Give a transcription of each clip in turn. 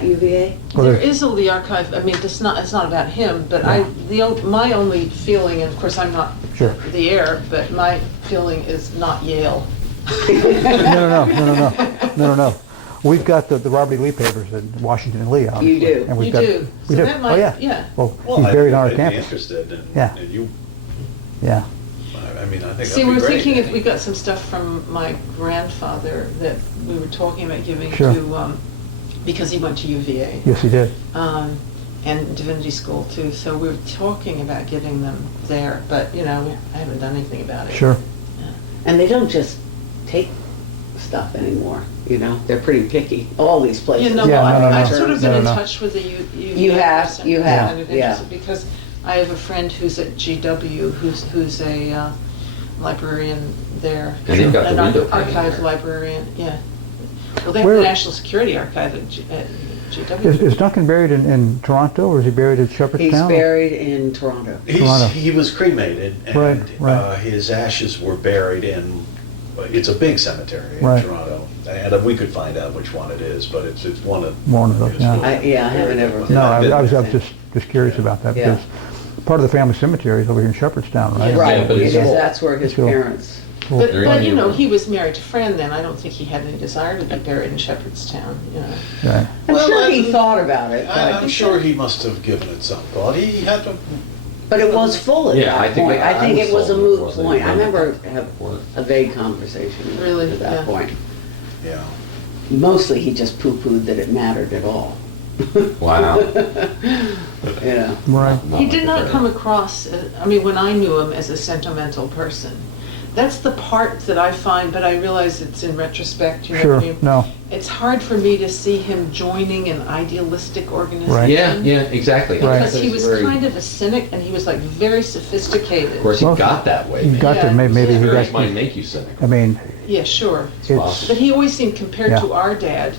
at UVA? Well, There is a Lee archive. I mean, it's not about him, but my only feeling, and of course I'm not Sure. the heir, but my feeling is not Yale. No. We've got the Robert E. Lee papers in Washington and Lee, obviously. You do. And we've You got, do. We So do. that might, Oh, yeah. yeah. Well, Well, he's buried on our I'd be campus. interested in, Yeah. in you. Yeah. I mean, I think See, that'd we be were great. thinking if we got some stuff from my grandfather that we were talking about giving Sure. to, because he went to UVA. Yes, he did. And Divinity School too, so we were talking about getting them there, but, you know, I haven't done anything about it. Sure. And they don't just take stuff anymore, you know? They're pretty picky, all these places. You know, Yeah, well, no, I've sort of been in no. touch with the UVA. You have, person, you have, kind of yeah. interested, because I have a friend who's at GW, who's a librarian there. And they've got the An window pane archive there. librarian, yeah. Well, they have Where- the National Security Archive at GW. Is Duncan buried in Toronto, or is he buried at Shepherdstown? He's buried in Toronto. Toronto. He was cremated, and Right. his ashes were buried in, it's a big cemetery in Right. Toronto. And we could find out which one it is, but it's one of. One of those, yeah. I haven't ever. No, I've been I was there. just curious about that, Yeah. because part of the family cemetery is over here in Shepherdstown, right? Yeah. Right, but it it's is, full. that's where his Sure. parents. But, They're but in you know, Europe. he was married to Fran then. I don't think he had any desire to be buried in Shepherdstown, you know. Right. I'm Well, sure he I- thought about it, I'm but, sure he must have given it some thought. He had to. but it was full at Yeah, that I think point. I think it was a sold moot before they point. I went remember before. a vague conversation Really? at that Yeah. point. Yeah. Mostly he just poo-pooed that it mattered at all. Wow. Yeah. Right. He did not come across, I mean, when I knew him, as a sentimental person. That's the part that I find, but I realize it's in retrospect, you know Sure, what I mean? no. It's hard for me to see him joining an idealistic organization. Right. Yeah, exactly. Because Right. he was kind of a cynic, and he was like very sophisticated. Of course, he Well, got that way. He got to, Yeah. maybe he Experience got, might make you cynical. I mean, Yeah, sure. It's it's, possible. But he always seemed, compared Yeah. to our dad,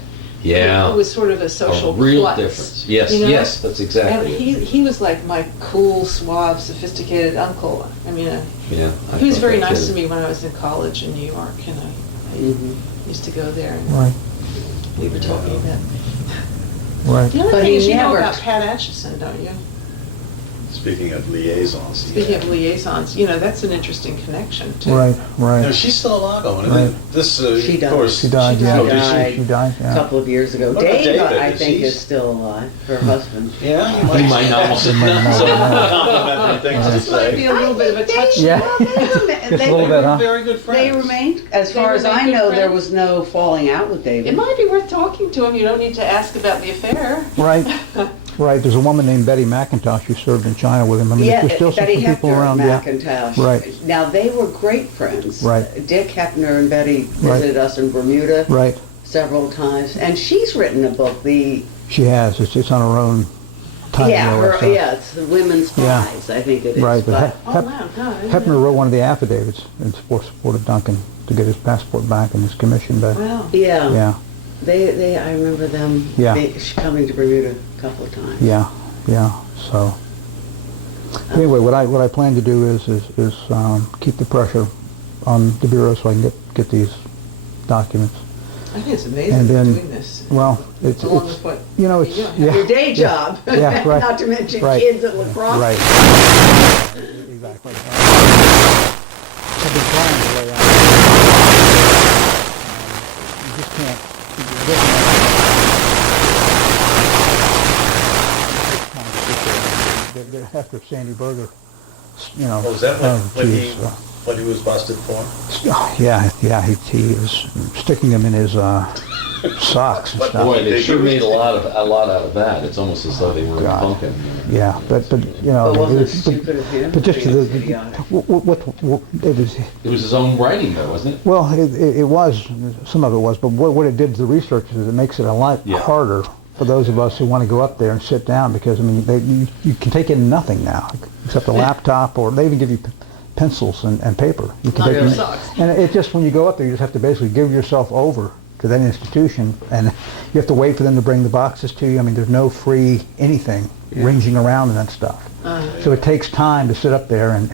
Yeah. who was sort of a social A real klutz, difference. Yes, you know? yes, that's And exactly it. he was like my cool, suave, sophisticated uncle. I mean, Yeah. I he was thought very that nice too. to me when I was in college in New York, and I Mhm. used to go there, and right, we were talking about. right. The only But thing he is, you know never- about Pat Atchison, don't you? Speaking of liaisons. Speaking of liaisons, you know, that's an interesting connection, too. Right, No, right. she's still alive, though. And Right. this, She of died. course. She died, She yeah. Oh, did died. She died, A yeah. couple of years ago. What about Dave, David? I Is think, he- is still alive, her husband. Yeah, He might not. have might some not. complimentary things to This might be say. a little bit of a touch. Yeah. They, Just a little bit, huh? Very good friends. they remained, as far as remained I good know, there friends? was no falling out with David. It might be worth talking to him. You don't need to ask about the affair. Right, right. There's a woman named Betty McIntosh who served in China with him. I mean, Yeah, there's still some Betty people Hepner around, yeah. McIntosh. Right. Now, they were great friends. Right. Dick Hepner and Betty Right. visited us in Bermuda Right. several times, and she's written a book, She has. It's on her own title. it's the Women's Yeah. Prize, I think it is. Right, but Oh, wow, no, I didn't Hepner know. wrote one of the affidavits in support of Duncan to get his passport back and his commission back. Wow. Yeah, Yeah, I remember them Yeah. coming to Bermuda a couple of times. yeah, yeah. So anyway, what I plan to do is keep the pressure on the bureau so I can get these documents. I think it's amazing And you're then- doing this. Well, it's Along with what you know it's you do. yeah Your day job, Yeah, right. not to mention Right. kids at lacrosse. right exactly. I've been trying to lay out. You just can't. It doesn't matter. After Sandy Berger, you know. Was that when geez, what he was busted for? yeah, he was sticking them in his socks and But stuff. Boy, they They sure used made to- a lot out of that. It's almost as though they were God. pumping. Yeah, but you know, But wasn't it but- stupid of him? But just I mean, it's the idiotic. what it was. It was his own writing, though, wasn't it? Well, it was, some of it was, but what it did to the researchers is it makes it a lot Yeah. harder for those of us who want to go up there and sit down, because, I mean, you can take in nothing now, except a laptop, or they even give you pencils and paper. You can Not take your in- socks. And it just, when you go up there, you just have to basically give yourself over to that institution, and you have to wait for them to bring the boxes to you. I mean, there's no free anything ranging around and that stuff. So it takes time to sit up there and